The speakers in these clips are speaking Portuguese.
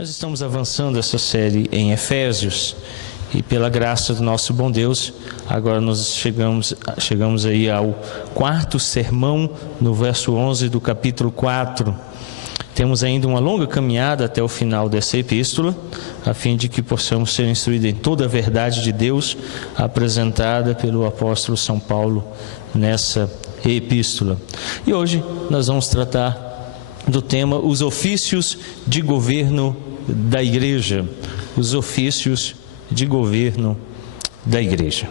Nós estamos avançando essa série em Efésios e pela graça do nosso bom Deus, agora nós chegamos aí ao quarto sermão no verso 11 do capítulo 4. Temos ainda uma longa caminhada até o final dessa epístola, a fim de que possamos ser instruídos em toda a verdade de Deus apresentada pelo apóstolo São Paulo nessa epístola. E hoje nós vamos tratar do tema os ofícios de governo da igreja. Os ofícios de governo da igreja.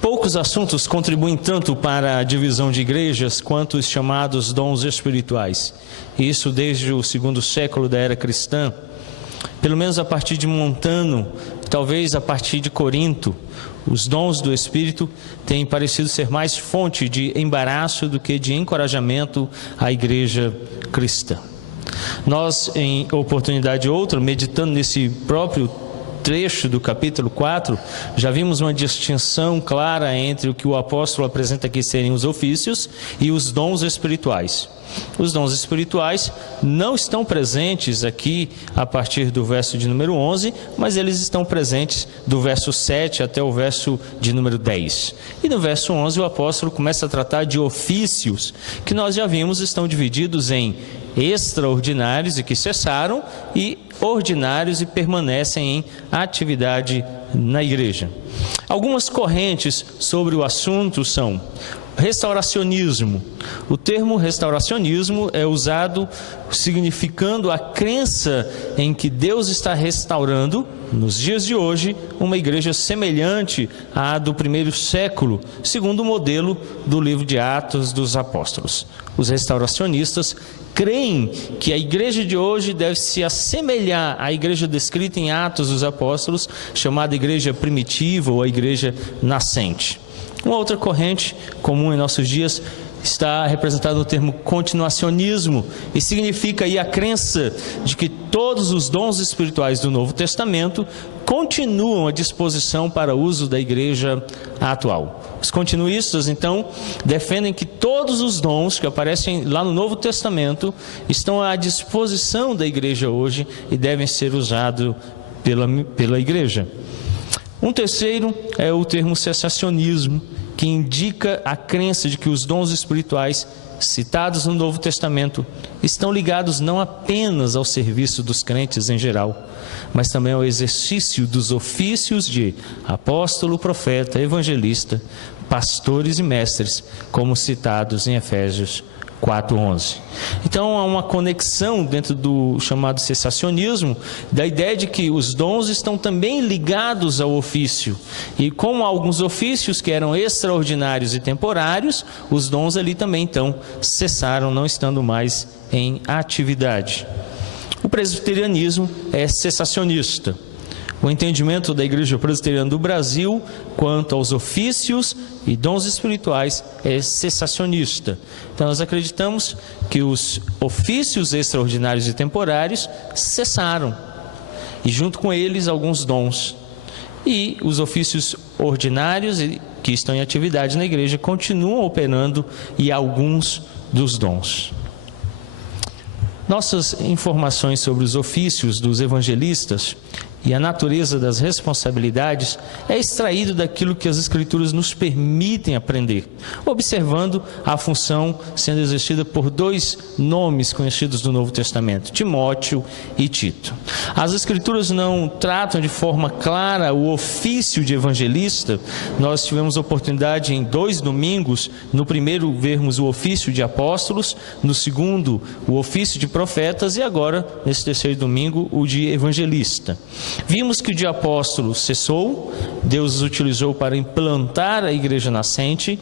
Poucos assuntos contribuem tanto para a divisão de igrejas quanto os chamados dons espirituais. Isso desde o segundo século da era cristã, pelo menos a partir de Montano, talvez a partir de Corinto. Os dons do Espírito têm parecido ser mais fonte de embaraço do que de encorajamento à igreja cristã. Nós, em oportunidade outra, meditando nesse próprio trecho do capítulo 4, já vimos uma distinção clara entre o que o apóstolo apresenta aqui serem os ofícios e os dons espirituais. Os dons espirituais não estão presentes aqui a partir do verso de número 11, mas eles estão presentes do verso 7 até o verso de número 10. E no verso 11 o apóstolo começa a tratar de ofícios, que nós já vimos estão divididos em extraordinários e que cessaram, e ordinários e permanecem em atividade na igreja. Algumas correntes sobre o assunto são restauracionismo. O termo restauracionismo é usado significando a crença em que Deus está restaurando, nos dias de hoje, uma igreja semelhante à do primeiro século, segundo o modelo do livro de Atos dos Apóstolos. Os restauracionistas creem que a igreja de hoje deve se assemelhar à igreja descrita em Atos dos Apóstolos, chamada igreja primitiva ou a igreja nascente. Uma outra corrente comum em nossos dias está representada no termo continuacionismo, e significa aí a crença de que todos os dons espirituais do Novo Testamento continuam à disposição para uso da igreja atual. Os continuistas, então, defendem que todos os dons que aparecem lá no Novo Testamento estão à disposição da igreja hoje e devem ser usados pela igreja. Um terceiro é o termo cessacionismo, que indica a crença de que os dons espirituais citados no Novo Testamento estão ligados não apenas ao serviço dos crentes em geral, mas também ao exercício dos ofícios de apóstolo, profeta, evangelista, pastores e mestres, como citados em Efésios 4:11. Então há uma conexão dentro do chamado cessacionismo, da ideia de que os dons estão também ligados ao ofício, e como alguns ofícios que eram extraordinários e temporários, os dons ali também então cessaram, não estando mais em atividade. O presbiterianismo é cessacionista. O entendimento da Igreja Presbiteriana do Brasil quanto aos ofícios e dons espirituais é cessacionista. Então nós acreditamos que os ofícios extraordinários e temporários cessaram, e junto com eles alguns dons. E os ofícios ordinários que estão em atividade na igreja continuam operando, e alguns dos dons. Nossas informações sobre os ofícios dos evangelistas e a natureza das responsabilidades é extraído daquilo que as Escrituras nos permitem aprender, observando a função sendo exercida por dois nomes conhecidos do Novo Testamento, Timóteo e Tito. As Escrituras não tratam de forma clara o ofício de evangelista. Nós tivemos a oportunidade em 2 domingos, no primeiro vermos o ofício de apóstolos, no segundo o ofício de profetas, e agora, nesse terceiro domingo, o de evangelista. Vimos que o de apóstolo cessou, Deus os utilizou para implantar a igreja nascente.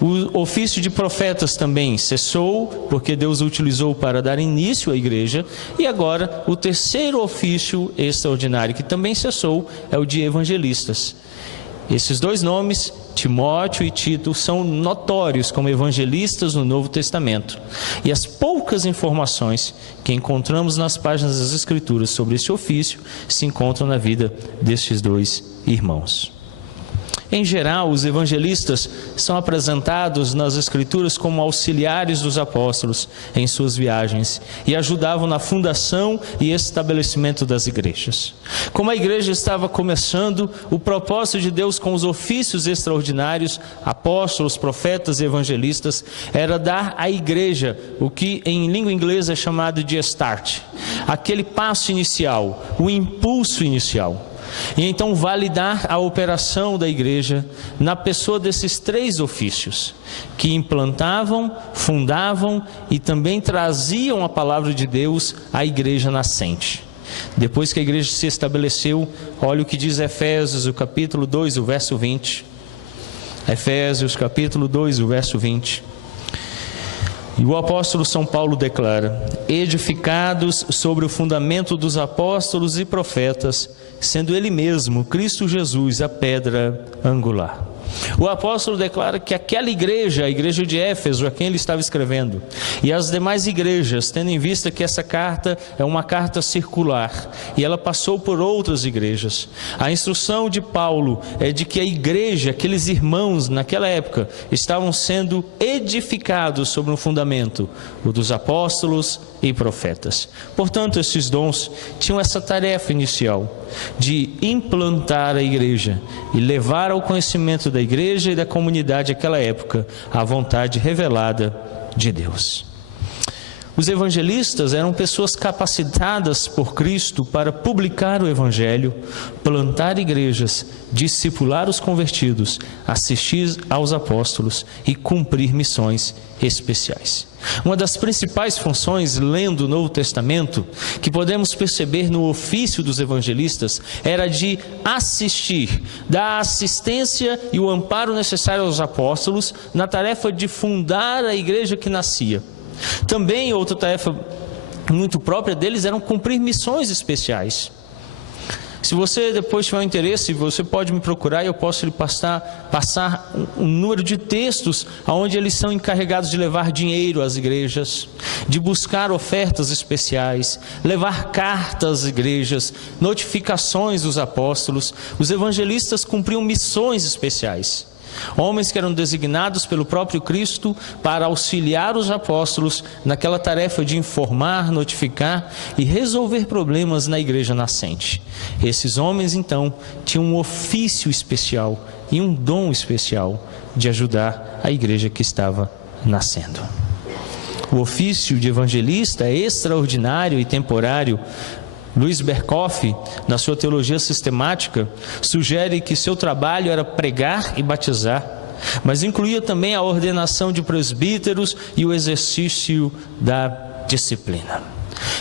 O ofício de profetas também cessou, porque Deus o utilizou para dar início à igreja. E agora, o terceiro ofício extraordinário, que também cessou, é o de evangelistas. Esses dois nomes, Timóteo e Tito, são notórios como evangelistas no Novo Testamento. E as poucas informações que encontramos nas páginas das Escrituras sobre esse ofício se encontram na vida destes dois irmãos. Em geral, os evangelistas são apresentados nas Escrituras como auxiliares dos apóstolos em suas viagens e ajudavam na fundação e estabelecimento das igrejas. Como a igreja estava começando, o propósito de Deus com os ofícios extraordinários, apóstolos, profetas e evangelistas, era dar à igreja o que em língua inglesa é chamado de start, aquele passo inicial, o impulso inicial. E então validar a operação da igreja na pessoa desses 3 ofícios, que implantavam, fundavam e também traziam a palavra de Deus à igreja nascente. Depois que a igreja se estabeleceu, olha o que diz Efésios, o capítulo 2, o verso 20. Efésios, capítulo 2, o verso 20. E o apóstolo São Paulo declara: edificados sobre o fundamento dos apóstolos e profetas, sendo ele mesmo, Cristo Jesus, a pedra angular. O apóstolo declara que aquela igreja, a igreja de Éfeso, a quem ele estava escrevendo, e as demais igrejas, tendo em vista que essa carta é uma carta circular, e ela passou por outras igrejas, a instrução de Paulo é de que a igreja, aqueles irmãos naquela época, estavam sendo edificados sobre um fundamento, o dos apóstolos e profetas. Portanto, esses dons tinham essa tarefa inicial de implantar a igreja e levar ao conhecimento da igreja e da comunidade daquela época a vontade revelada de Deus. Os evangelistas eram pessoas capacitadas por Cristo para publicar o evangelho, plantar igrejas, discipular os convertidos, assistir aos apóstolos e cumprir missões especiais. Uma das principais funções, lendo o Novo Testamento, que podemos perceber no ofício dos evangelistas, era de assistir, dar assistência e o amparo necessário aos apóstolos na tarefa de fundar a igreja que nascia. Também outra tarefa muito própria deles era cumprir missões especiais. Se você depois tiver um interesse, você pode me procurar e eu posso lhe passar um número de textos onde eles são encarregados de levar dinheiro às igrejas, de buscar ofertas especiais, levar cartas às igrejas, notificações dos apóstolos. Os evangelistas cumpriam missões especiais. Homens que eram designados pelo próprio Cristo para auxiliar os apóstolos naquela tarefa de informar, notificar e resolver problemas na igreja nascente. Esses homens então tinham um ofício especial e um dom especial de ajudar a igreja que estava nascendo. O ofício de evangelista é extraordinário e temporário. Luiz Berkoff, na sua teologia sistemática, sugere que seu trabalho era pregar e batizar, mas incluía também a ordenação de presbíteros e o exercício da disciplina.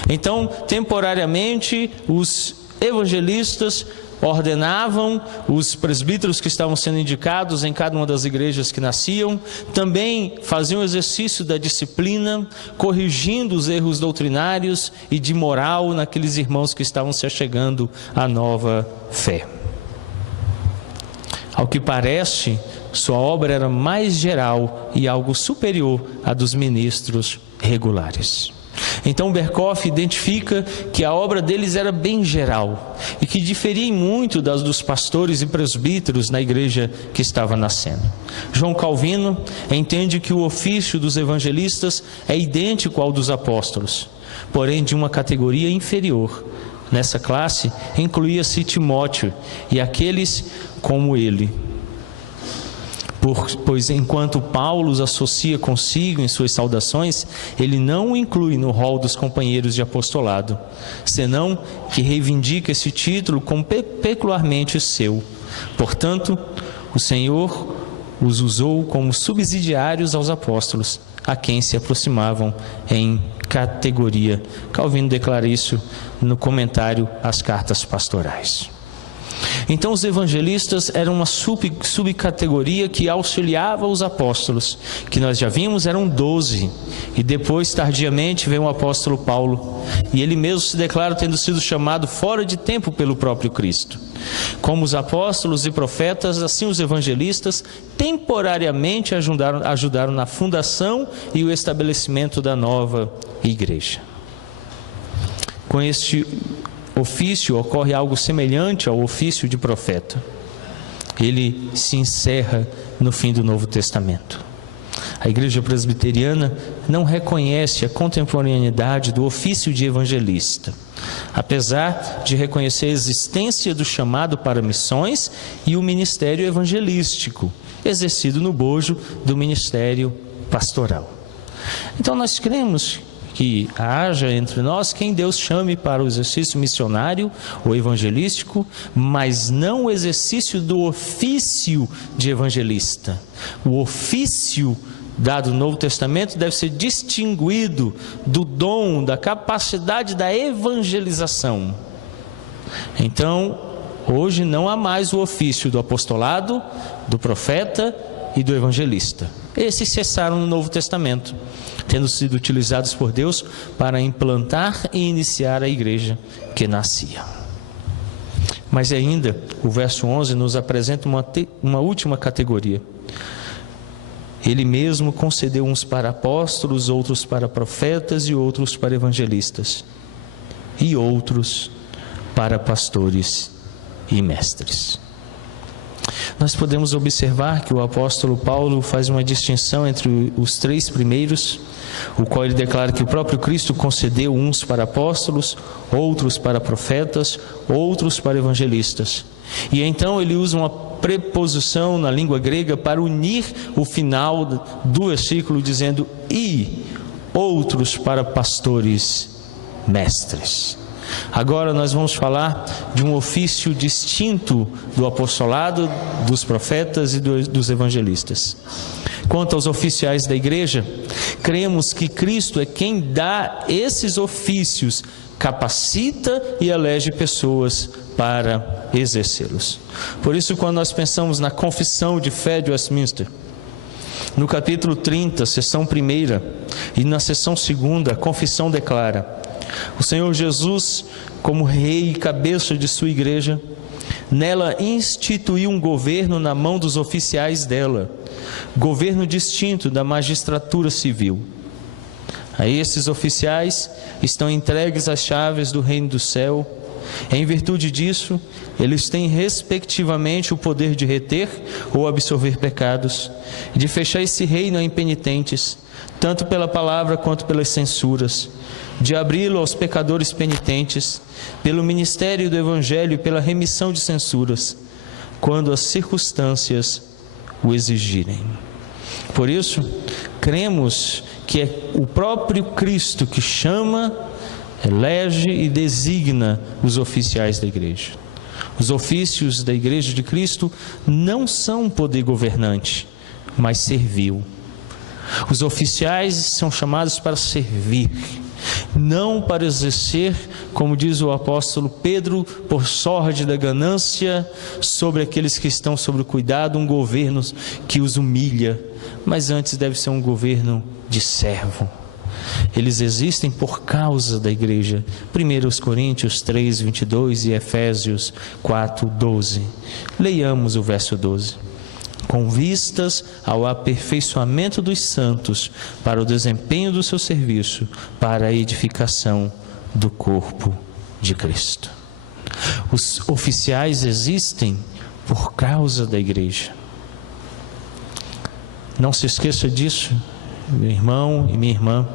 Então, temporariamente, os evangelistas ordenavam os presbíteros que estavam sendo indicados em cada uma das igrejas que nasciam, também faziam o exercício da disciplina, corrigindo os erros doutrinários e de moral naqueles irmãos que estavam se achegando à nova fé. Ao que parece, sua obra era mais geral e algo superior à dos ministros regulares. Então Berkoff identifica que a obra deles era bem geral e que diferia muito das dos pastores e presbíteros na igreja que estava nascendo. João Calvino entende que o ofício dos evangelistas é idêntico ao dos apóstolos, porém de uma categoria inferior. Nessa classe incluía-se Timóteo e aqueles como ele. Pois enquanto Paulo os associa consigo em suas saudações, ele não o inclui no rol dos companheiros de apostolado, senão que reivindica esse título como peculiarmente seu. Portanto, o Senhor os usou como subsidiários aos apóstolos, a quem se aproximavam em categoria. Calvino declara isso no comentário às cartas pastorais. Então os evangelistas eram uma subcategoria que auxiliava os apóstolos, que nós já vimos eram 12, e depois tardiamente veio o apóstolo Paulo, e ele mesmo se declara tendo sido chamado fora de tempo pelo próprio Cristo. Como os apóstolos e profetas, assim os evangelistas temporariamente ajudaram na fundação e o estabelecimento da nova igreja. Com este ofício ocorre algo semelhante ao ofício de profeta. ele se encerra no fim do Novo Testamento. A Igreja Presbiteriana não reconhece a contemporaneidade do ofício de evangelista, apesar de reconhecer a existência do chamado para missões e o ministério evangelístico, exercido no bojo do ministério pastoral. Então nós cremos que haja entre nós quem Deus chame para o exercício missionário ou evangelístico, mas não o exercício do ofício de evangelista. O ofício dado no Novo Testamento deve ser distinguido do dom, da capacidade da evangelização. Então, hoje não há mais o ofício do apostolado, do profeta e do evangelista. Esses cessaram no Novo Testamento, tendo sido utilizados por Deus para implantar e iniciar a igreja que nascia. Mas ainda, o verso 11 nos apresenta uma última categoria. Ele mesmo concedeu uns para apóstolos, outros para profetas e outros para evangelistas, e outros para pastores e mestres. Nós podemos observar que o apóstolo Paulo faz uma distinção entre os três primeiros, o qual ele declara que o próprio Cristo concedeu uns para apóstolos, outros para profetas, outros para evangelistas. E então ele usa uma preposição na língua grega para unir o final do versículo, dizendo: e outros para pastores mestres. Agora nós vamos falar de um ofício distinto do apostolado, dos profetas e dos evangelistas. Quanto aos oficiais da igreja, cremos que Cristo é quem dá esses ofícios, capacita e elege pessoas para exercê-los. Por isso, quando nós pensamos na confissão de fé de Westminster, no capítulo 30, seção 1ª, e na seção 2ª, a confissão declara: o Senhor Jesus, como rei e cabeça de sua igreja, nela instituiu um governo na mão dos oficiais dela, governo distinto da magistratura civil. A esses oficiais estão entregues as chaves do reino do céu. Em virtude disso, eles têm respectivamente o poder de reter ou absorver pecados, e de fechar esse reino a impenitentes, tanto pela palavra quanto pelas censuras, de abri-lo aos pecadores penitentes, pelo ministério do Evangelho e pela remissão de censuras, quando as circunstâncias o exigirem. Por isso, cremos que é o próprio Cristo que chama, elege e designa os oficiais da igreja. Os ofícios da igreja de Cristo não são poder governante, mas servil. Os oficiais são chamados para servir, não para exercer, como diz o apóstolo Pedro, por sorte da ganância sobre aqueles que estão sob o cuidado, um governo que os humilha, mas antes deve ser um governo de servo. Eles existem por causa da igreja. 1 Coríntios 3, 22 e Efésios 4, 12. Leiamos o verso 12. Com vistas ao aperfeiçoamento dos santos, para o desempenho do seu serviço, para a edificação do corpo de Cristo. Os oficiais existem por causa da igreja. Não se esqueça disso, meu irmão e minha irmã.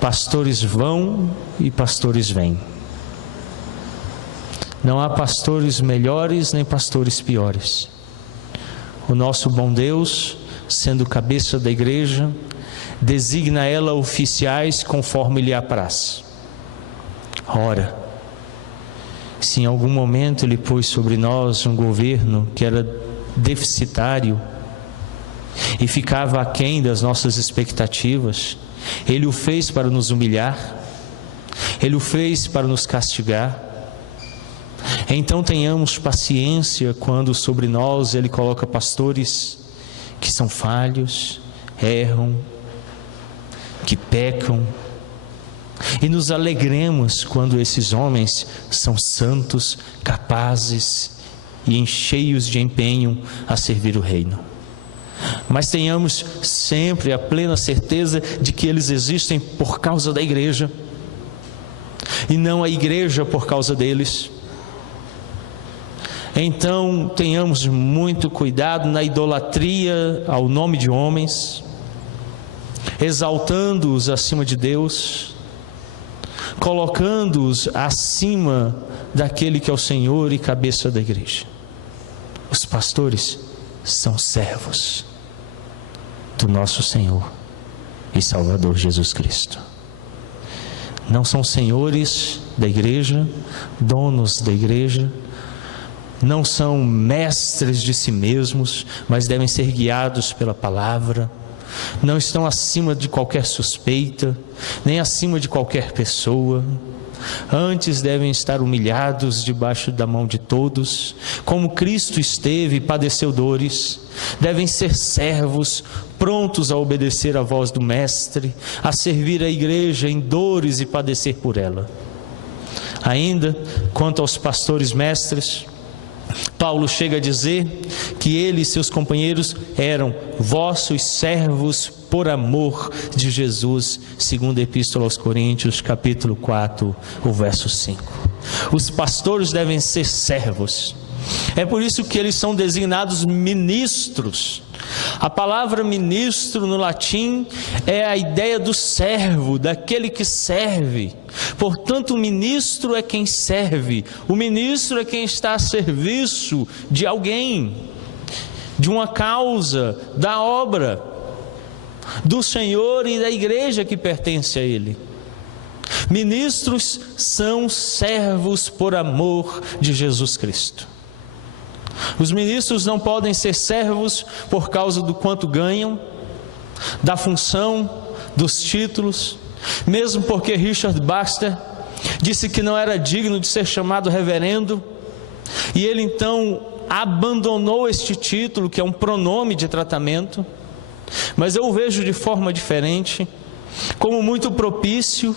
Pastores vão e pastores vêm. Não há pastores melhores nem pastores piores. O nosso bom Deus, sendo cabeça da igreja, designa ela oficiais conforme lhe apraz. Ora, se em algum momento Ele pôs sobre nós um governo que era deficitário e ficava aquém das nossas expectativas, Ele o fez para nos humilhar, Ele o fez para nos castigar. Então tenhamos paciência quando sobre nós Ele coloca pastores que são falhos, erram, que pecam, e nos alegremos quando esses homens são santos, capazes e cheios de empenho a servir o reino. Mas tenhamos sempre a plena certeza de que eles existem por causa da igreja, e não a igreja por causa deles. Então tenhamos muito cuidado na idolatria ao nome de homens, exaltando-os acima de Deus, colocando-os acima daquele que é o Senhor e cabeça da igreja. Os pastores são servos do nosso Senhor e Salvador Jesus Cristo. Não são senhores da igreja, donos da igreja, não são mestres de si mesmos, mas devem ser guiados pela palavra. Não estão acima de qualquer suspeita, nem acima de qualquer pessoa. Antes devem estar humilhados debaixo da mão de todos, como Cristo esteve e padeceu dores. Devem ser servos, prontos a obedecer à voz do Mestre, a servir a igreja em dores e padecer por ela. Ainda, quanto aos pastores mestres, Paulo chega a dizer que ele e seus companheiros eram vossos servos por amor de Jesus, segundo a Epístola aos Coríntios, capítulo 4, o verso 5. Os pastores devem ser servos. É por isso que eles são designados ministros. A palavra ministro no latim é a ideia do servo, daquele que serve. Portanto, o ministro é quem serve. O ministro é quem está a serviço de alguém, de uma causa, da obra, do Senhor e da igreja que pertence a Ele. Ministros são servos por amor de Jesus Cristo. Os ministros não podem ser servos por causa do quanto ganham, da função, dos títulos, mesmo porque Richard Baxter disse que não era digno de ser chamado reverendo, e ele então abandonou este título, que é um pronome de tratamento. Mas eu o vejo de forma diferente, como muito propício,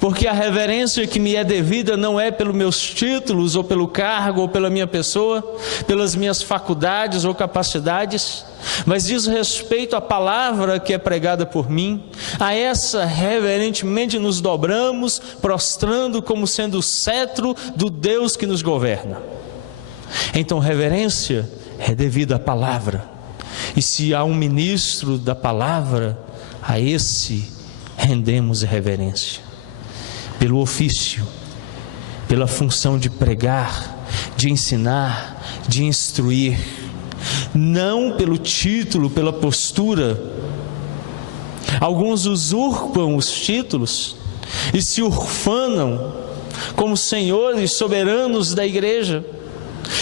porque a reverência que me é devida não é pelos meus títulos, ou pelo cargo, ou pela minha pessoa, pelas minhas faculdades ou capacidades, mas diz respeito à palavra que é pregada por mim. A essa reverentemente nos dobramos, prostrando como sendo o cetro do Deus que nos governa. Então reverência é devida à palavra, e se há um ministro da palavra, a esse rendemos reverência. Pelo ofício, pela função de pregar, de ensinar, de instruir, não pelo título, pela postura. Alguns usurpam os títulos e se ufanam como senhores soberanos da igreja.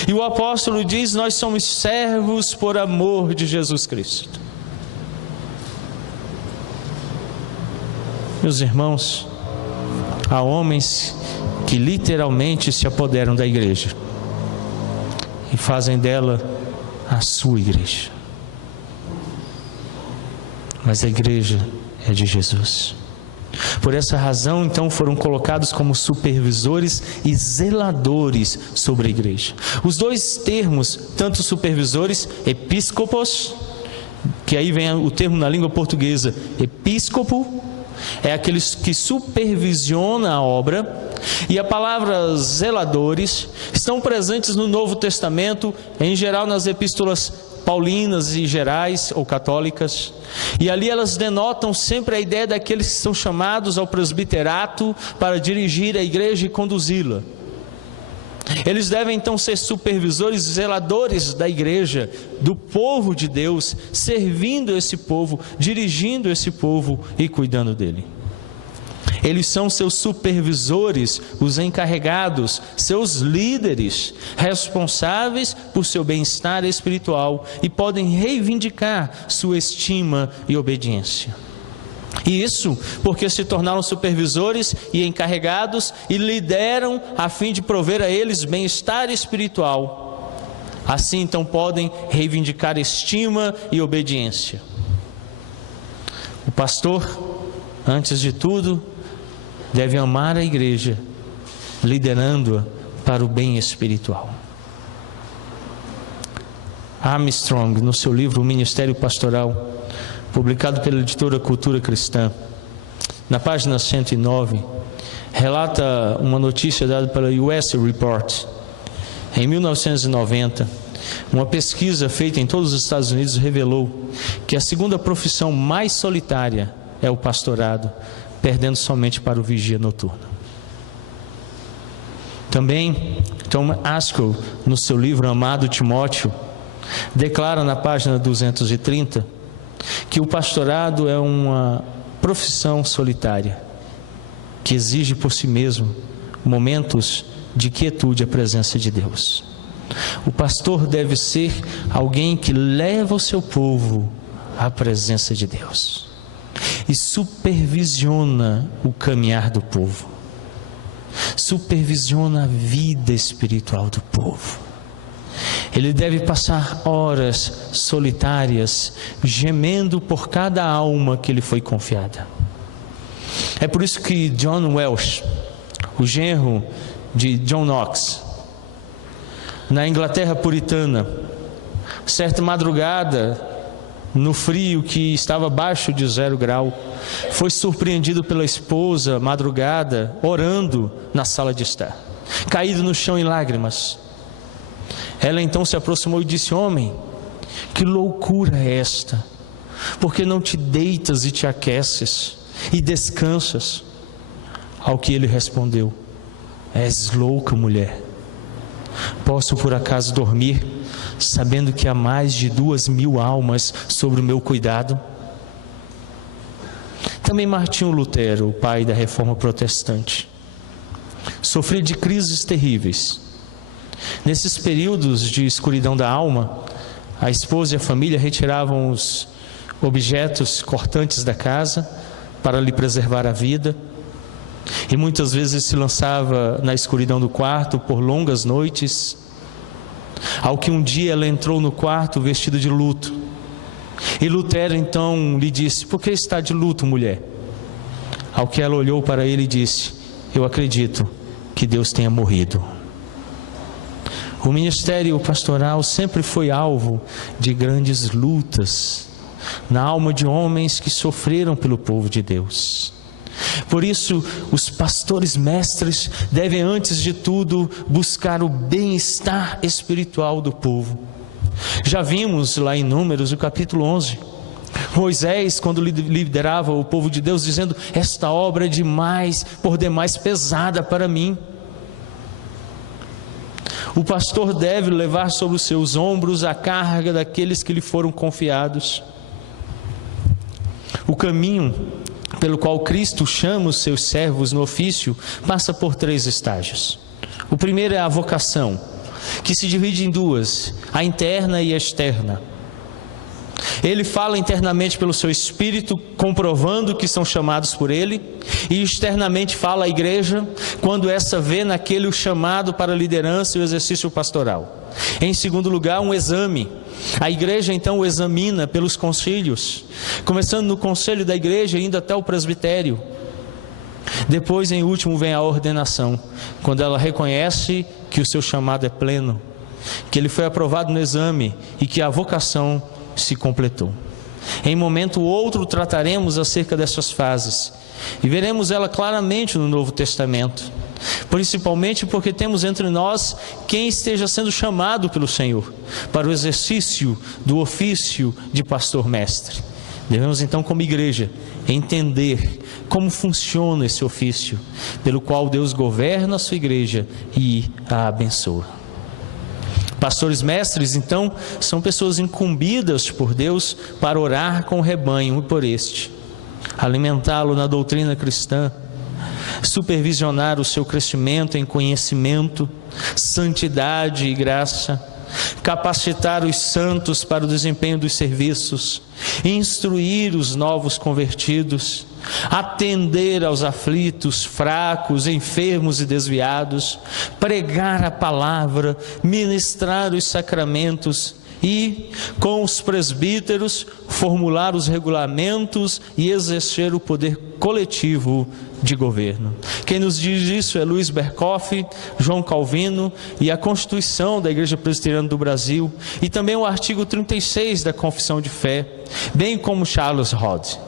E o apóstolo diz: nós somos servos por amor de Jesus Cristo. Meus irmãos, há homens que literalmente se apoderam da igreja e fazem dela a sua igreja. Mas a igreja é de Jesus. Por essa razão, então, foram colocados como supervisores e zeladores sobre a igreja. Os dois termos, tanto supervisores, episcopos, que aí vem o termo na língua portuguesa, episcopo, é aqueles que supervisionam a obra, e a palavra zeladores estão presentes no Novo Testamento, em geral nas epístolas paulinas e gerais ou católicas, e ali elas denotam sempre a ideia daqueles que são chamados ao presbiterato para dirigir a igreja e conduzi-la. Eles devem então ser supervisores e zeladores da igreja, do povo de Deus, servindo esse povo, dirigindo esse povo e cuidando dele. Eles são seus supervisores, os encarregados, seus líderes, responsáveis por seu bem-estar espiritual, e podem reivindicar sua estima e obediência. E isso porque se tornaram supervisores e encarregados e lideram a fim de prover a eles bem-estar espiritual. Assim então podem reivindicar estima e obediência. O pastor, antes de tudo, deve amar a igreja, liderando-a para o bem espiritual. Armstrong, no seu livro O Ministério Pastoral, publicado pela editora Cultura Cristã, na página 109, relata uma notícia dada pela US Report, Em 1990, uma pesquisa feita em todos os Estados Unidos revelou que a segunda profissão mais solitária é o pastorado, perdendo somente para o vigia noturno. Também, Tom Askell, no seu livro Amado Timóteo, declara na página 230 que o pastorado é uma profissão solitária, que exige por si mesmo momentos de quietude à presença de Deus. O pastor deve ser alguém que leva o seu povo à presença de Deus e supervisiona o caminhar do povo, supervisiona a vida espiritual do povo. Ele deve passar horas solitárias, gemendo por cada alma que lhe foi confiada. É por isso que John Welsh, o genro de John Knox, na Inglaterra puritana, certa madrugada, no frio que estava abaixo de 0 grau, foi surpreendido pela esposa, madrugada, orando na sala de estar, caído no chão em lágrimas. Ela então se aproximou e disse: homem, que loucura é esta? Por que não te deitas e te aqueces e descansas? Ao que ele respondeu: és louca, mulher. Posso por acaso dormir, sabendo que há mais de 2.000 almas sobre o meu cuidado? Também Martinho Lutero, o pai da Reforma Protestante, sofria de crises terríveis. Nesses períodos de escuridão da alma, a esposa e a família retiravam os objetos cortantes da casa para lhe preservar a vida, e muitas vezes se lançava na escuridão do quarto por longas noites, ao que um dia ela entrou no quarto vestida de luto, e Lutero então lhe disse: por que está de luto, mulher? Ao que ela olhou para ele e disse: eu acredito que Deus tenha morrido. O ministério pastoral sempre foi alvo de grandes lutas na alma de homens que sofreram pelo povo de Deus. Por isso, os pastores mestres devem, antes de tudo, buscar o bem-estar espiritual do povo. Já vimos lá em Números, o capítulo 11, Moisés, quando liderava o povo de Deus, dizendo: esta obra é demais, por demais pesada para mim. O pastor deve levar sobre os seus ombros a carga daqueles que lhe foram confiados. O caminho pelo qual Cristo chama os seus servos no ofício passa por 3 estágios. O primeiro é a vocação, que se divide em 2, a interna e a externa. Ele fala internamente pelo seu Espírito, comprovando que são chamados por Ele, e externamente fala à igreja, quando essa vê naquele o chamado para a liderança e o exercício pastoral. Em segundo lugar, um exame. A igreja então o examina pelos concílios, começando no conselho da igreja e indo até o presbitério. Depois, em último, vem a ordenação, quando ela reconhece que o seu chamado é pleno, que ele foi aprovado no exame e que a vocação se completou. Em momento ou outro trataremos acerca dessas fases e veremos ela claramente no Novo Testamento, principalmente porque temos entre nós quem esteja sendo chamado pelo Senhor para o exercício do ofício de pastor mestre. Devemos então, como igreja, entender como funciona esse ofício pelo qual Deus governa a sua igreja e a abençoa. Pastores mestres, então, são pessoas incumbidas por Deus para orar com o rebanho e por este, alimentá-lo na doutrina cristã, supervisionar o seu crescimento em conhecimento, santidade e graça, capacitar os santos para o desempenho dos serviços, instruir os novos convertidos, atender aos aflitos, fracos, enfermos e desviados, pregar a palavra, ministrar os sacramentos e, com os presbíteros, formular os regulamentos e exercer o poder coletivo de governo. Quem nos diz isso é Luiz Berkoff, João Calvino e a Constituição da Igreja Presbiteriana do Brasil, e também o artigo 36 da Confissão de Fé, bem como Charles Hodge.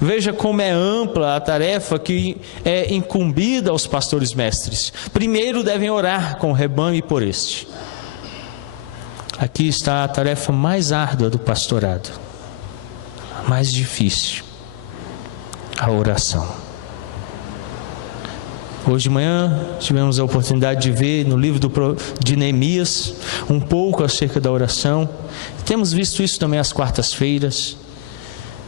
Veja como é ampla a tarefa que é incumbida aos pastores mestres. Primeiro devem orar com o rebanho e por este. Aqui está a tarefa mais árdua do pastorado, a mais difícil, a oração. Hoje de manhã tivemos a oportunidade de ver no livro de Neemias um pouco acerca da oração. Temos visto isso também às quartas-feiras.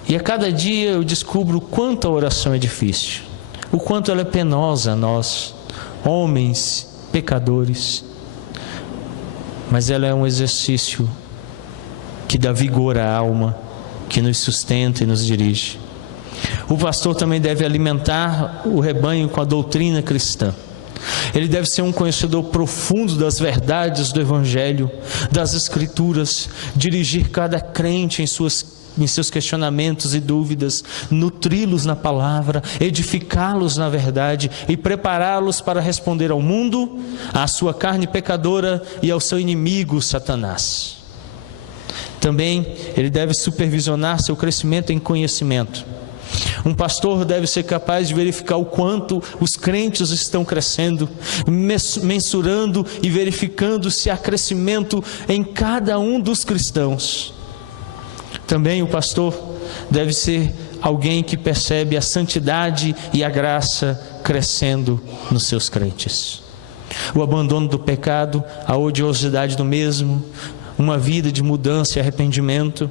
E a cada dia eu descubro o quanto a oração é difícil, o quanto ela é penosa a nós, homens, pecadores. Mas ela é um exercício que dá vigor à alma, que nos sustenta e nos dirige. O pastor também deve alimentar o rebanho com a doutrina cristã. Ele deve ser um conhecedor profundo das verdades do Evangelho, das Escrituras, dirigir cada crente em seus questionamentos e dúvidas, nutri-los na palavra, edificá-los na verdade e prepará-los para responder ao mundo, à sua carne pecadora e ao seu inimigo Satanás. Também ele deve supervisionar seu crescimento em conhecimento. Um pastor deve ser capaz de verificar o quanto os crentes estão crescendo, mensurando e verificando se há crescimento em cada um dos cristãos. Também o pastor deve ser alguém que percebe a santidade e a graça crescendo nos seus crentes. O abandono do pecado, a odiosidade do mesmo, uma vida de mudança e arrependimento,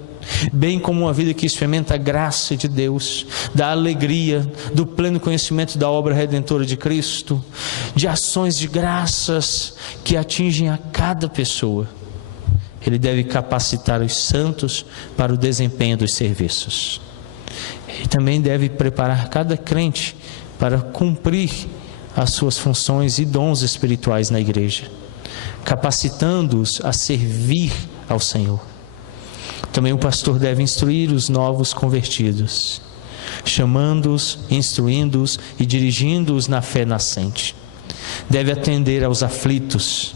bem como uma vida que experimenta a graça de Deus, da alegria, do pleno conhecimento da obra redentora de Cristo, de ações de graças que atingem a cada pessoa. Ele deve capacitar os santos para o desempenho dos serviços. Ele também deve preparar cada crente para cumprir as suas funções e dons espirituais na igreja, capacitando-os a servir ao Senhor. Também o pastor deve instruir os novos convertidos, chamando-os, instruindo-os e dirigindo-os na fé nascente. Deve atender aos aflitos,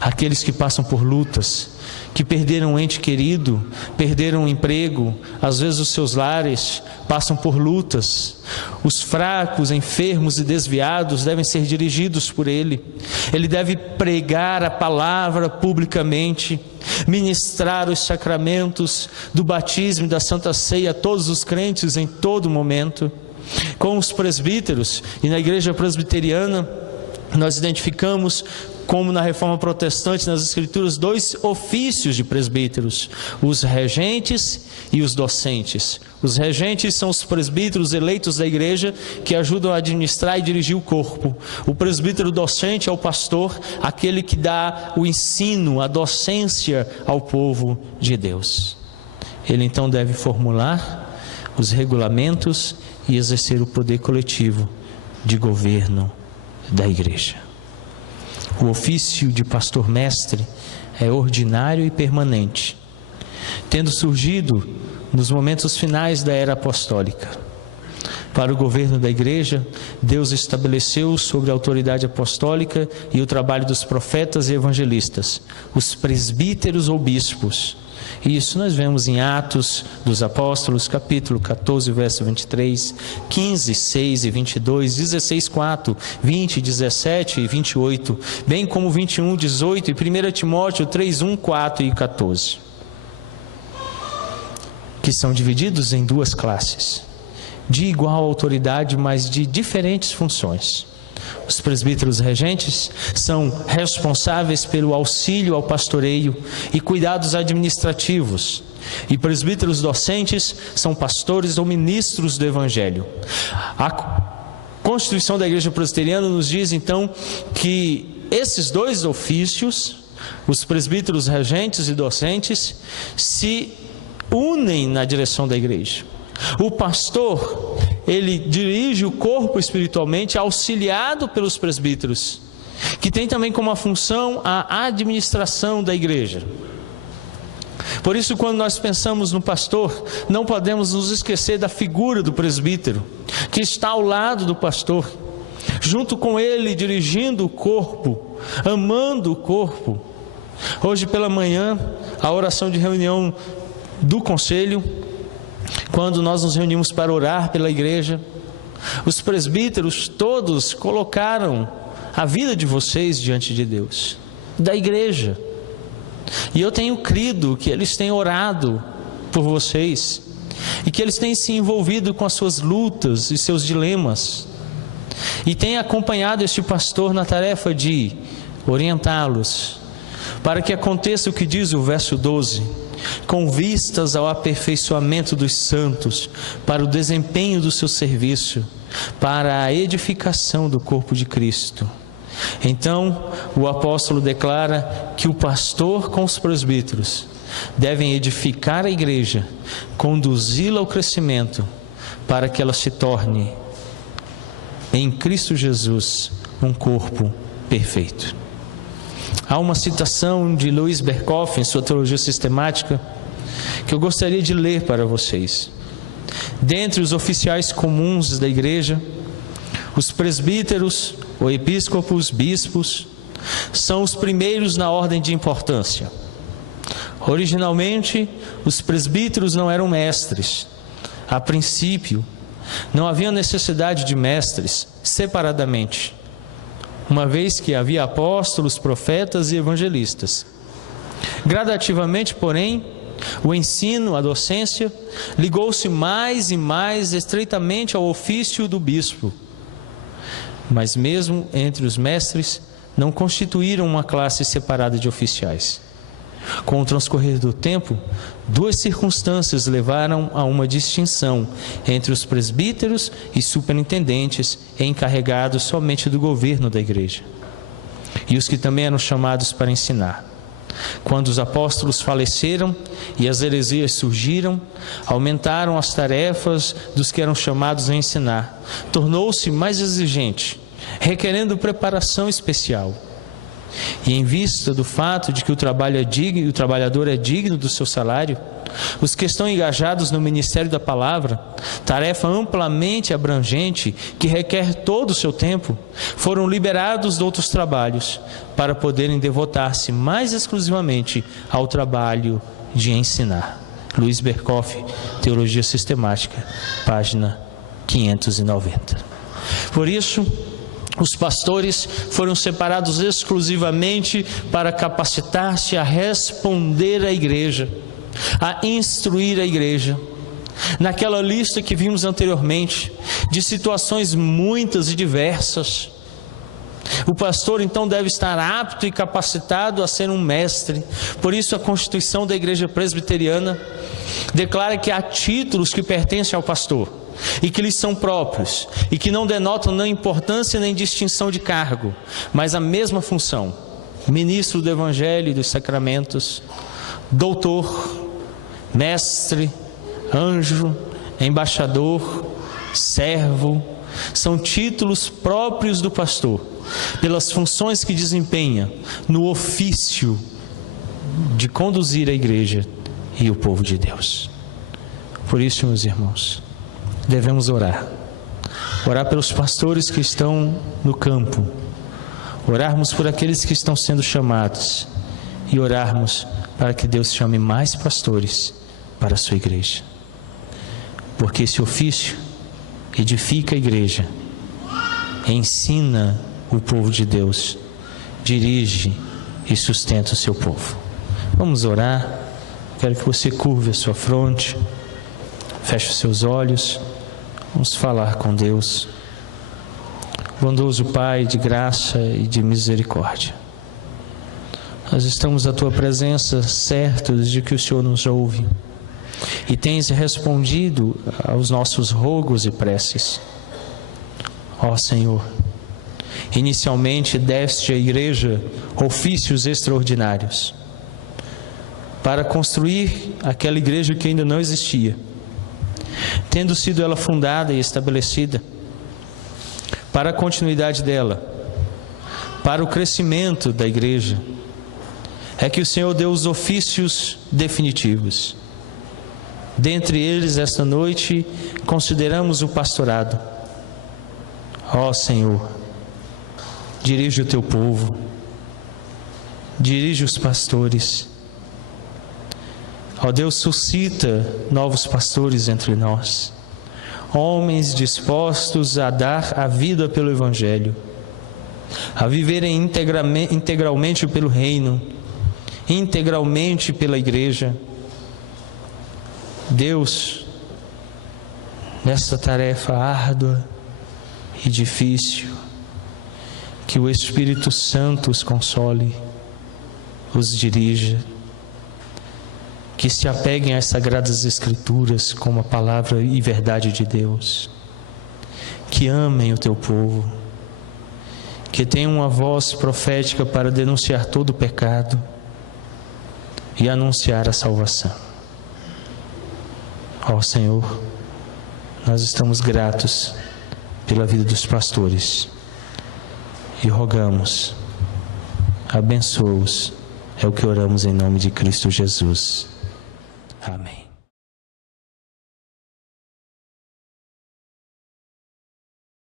aqueles que passam por lutas, que perderam um ente querido, perderam um emprego, às vezes os seus lares passam por lutas. Os fracos, enfermos e desviados devem ser dirigidos por ele. Ele deve pregar a palavra publicamente, ministrar os sacramentos do batismo e da Santa Ceia a todos os crentes em todo momento. Com os presbíteros e na igreja presbiteriana, nós identificamos como na Reforma Protestante, nas Escrituras, dois ofícios de presbíteros: os regentes e os docentes. Os regentes são os presbíteros eleitos da igreja que ajudam a administrar e dirigir o corpo. O presbítero docente é o pastor, aquele que dá o ensino, a docência ao povo de Deus. Ele então deve formular os regulamentos e exercer o poder coletivo de governo da igreja. O ofício de pastor-mestre é ordinário e permanente, tendo surgido nos momentos finais da era apostólica. Para o governo da igreja, Deus estabeleceu sobre a autoridade apostólica e o trabalho dos profetas e evangelistas, os presbíteros ou bispos. Isso nós vemos em Atos dos Apóstolos, capítulo 14, verso 23, 15, 6 e 22, 16, 4, 20, 17 e 28, bem como 21, 18 e 1 Timóteo 3, 1, 4 e 14, que são divididos em duas classes, de igual autoridade, mas de diferentes funções. Os presbíteros regentes são responsáveis pelo auxílio ao pastoreio e cuidados administrativos. E presbíteros docentes são pastores ou ministros do Evangelho. A Constituição da Igreja Presbiteriana nos diz então que esses dois ofícios, os presbíteros regentes e docentes, se unem na direção da igreja. O pastor, ele dirige o corpo espiritualmente, auxiliado pelos presbíteros, que tem também como a função a administração da igreja. Por isso, quando nós pensamos no pastor, não podemos nos esquecer da figura do presbítero, que está ao lado do pastor, junto com ele, dirigindo o corpo, amando o corpo. Hoje pela manhã, a oração de reunião do conselho, Quando nós nos reunimos para orar pela igreja, os presbíteros todos colocaram a vida de vocês diante de Deus, da igreja. E eu tenho crido que eles têm orado por vocês e que eles têm se envolvido com as suas lutas e seus dilemas e têm acompanhado este pastor na tarefa de orientá-los para que aconteça o que diz o verso 12: com vistas ao aperfeiçoamento dos santos, para o desempenho do seu serviço, para a edificação do corpo de Cristo. Então, o apóstolo declara que o pastor com os presbíteros devem edificar a igreja, conduzi-la ao crescimento, para que ela se torne, em Cristo Jesus, um corpo perfeito. Há uma citação de Louis Berkhoff em sua teologia sistemática que eu gostaria de ler para vocês. Dentre os oficiais comuns da igreja, os presbíteros, ou episcopos, bispos, são os primeiros na ordem de importância. Originalmente, os presbíteros não eram mestres. A princípio, não havia necessidade de mestres separadamente, uma vez que havia apóstolos, profetas e evangelistas. Gradativamente, porém, o ensino, a docência, ligou-se mais e mais estreitamente ao ofício do bispo. Mas mesmo entre os mestres, não constituíram uma classe separada de oficiais. Com o transcorrer do tempo, duas circunstâncias levaram a uma distinção entre os presbíteros e superintendentes encarregados somente do governo da igreja, e os que também eram chamados para ensinar. Quando os apóstolos faleceram e as heresias surgiram, aumentaram as tarefas dos que eram chamados a ensinar. Tornou-se mais exigente, requerendo preparação especial. E em vista do fato de que o trabalho é digno, o trabalhador é digno do seu salário, os que estão engajados no ministério da palavra, tarefa amplamente abrangente que requer todo o seu tempo, foram liberados de outros trabalhos para poderem devotar-se mais exclusivamente ao trabalho de ensinar. Louis Berkhoff, Teologia Sistemática, página 590. Por isso, os pastores foram separados exclusivamente para capacitar-se a responder à igreja, a instruir a igreja. Naquela lista que vimos anteriormente, de situações muitas e diversas, o pastor então deve estar apto e capacitado a ser um mestre. Por isso a Constituição da Igreja Presbiteriana declara que há títulos que pertencem ao pastor e que lhes são próprios, e que não denotam nem importância nem distinção de cargo, mas a mesma função: ministro do Evangelho e dos Sacramentos, doutor, mestre, anjo, embaixador, servo. São títulos próprios do pastor, pelas funções que desempenha no ofício de conduzir a igreja e o povo de Deus. Por isso, meus irmãos, devemos orar pelos pastores que estão no campo, orarmos por aqueles que estão sendo chamados e orarmos para que Deus chame mais pastores para a sua igreja, porque esse ofício edifica a igreja, ensina o povo de Deus, dirige e sustenta o seu povo. Vamos orar. Quero que você curve a sua fronte, feche os seus olhos. Vamos falar com Deus. Bondoso Pai de graça e de misericórdia, nós estamos à Tua presença certos de que o Senhor nos ouve e tens respondido aos nossos rogos e preces. Ó Senhor, inicialmente deste à igreja ofícios extraordinários para construir aquela igreja que ainda não existia, tendo sido ela fundada e estabelecida, para a continuidade dela, para o crescimento da igreja, é que o Senhor deu os ofícios definitivos. Dentre eles, esta noite, consideramos o pastorado. Ó Senhor, dirige o Teu povo, dirige os pastores, Ó Deus, suscita novos pastores entre nós, homens dispostos a dar a vida pelo Evangelho, a viverem integralmente pelo reino, integralmente pela igreja. Deus, nessa tarefa árdua e difícil, que o Espírito Santo os console, os dirija, que se apeguem às Sagradas Escrituras como a palavra e verdade de Deus, que amem o teu povo, que tenham uma voz profética para denunciar todo o pecado e anunciar a salvação. Ó Senhor, nós estamos gratos pela vida dos pastores e rogamos, abençoa-os, é o que oramos em nome de Cristo Jesus. Amém.